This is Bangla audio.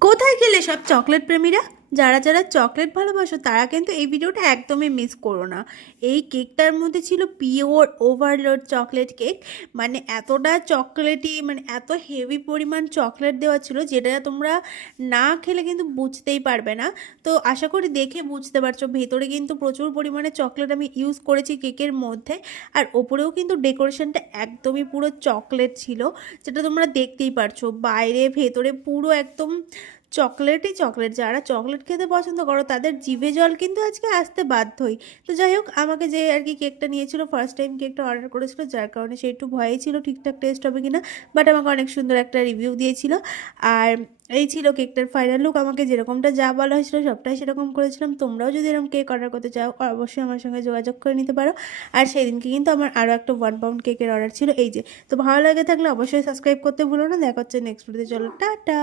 কোথায় গেলে সব চকলেট প্রেমীরা? যারা যারা চকলেট ভালোবাসো তারা কিন্তু এই ভিডিওটা একদমই মিস করো না। এই কেকটার মধ্যে ছিল পিওর ওভারলোড চকলেট কেক। মানে এতটা চকলেটই, মানে এত হেভি পরিমাণ চকলেট দেওয়া ছিল যেটা তোমরা না খেলে কিন্তু বুঝতেই পারবে না। তো আশা করি দেখে বুঝতে পারছো, ভেতরে কিন্তু প্রচুর পরিমাণে চকলেট আমি ইউজ করেছি কেকের মধ্যে। আর ওপরেও কিন্তু ডেকোরেশনটা একদমই পুরো চকলেট ছিল, যেটা তোমরা দেখতেই পারছো। বাইরে ভেতরে পুরো একদম চকলেটই চকলেট। যারা চকলেট খেতে পছন্দ করো তাদের জিভে জল কিন্তু আজকে আসতে বাধ্যই। তো যাই হোক, আমাকে যে আর কি কেকটা নিয়েছিল, ফার্স্ট টাইম কেকটা অর্ডার করেছিল, যার কারণে সে একটু ভয়েই ছিল ঠিকঠাক টেস্ট হবে কিনা, বাট আমাকে অনেক সুন্দর একটা রিভিউ দিয়েছিল। আর এই ছিল কেকটার ফাইনাল লুক। আমাকে যেরকমটা যা বলা হয়েছিল সবটাই সেরকম করেছিলাম। তোমরাও যদি এরকম কেক অর্ডার করতে চাও অবশ্যই আমার সঙ্গে যোগাযোগ করে নিতে পারো। আর সেদিনকে কিন্তু আমার আরও একটা 1 পাউন্ড কেকের অর্ডার ছিল। এই যে, তো ভালো লাগে থাকলে অবশ্যই সাবস্ক্রাইব করতে ভুলো না। দেখা হচ্ছে নেক্সট ভিডিওতে। চলো, টাটা।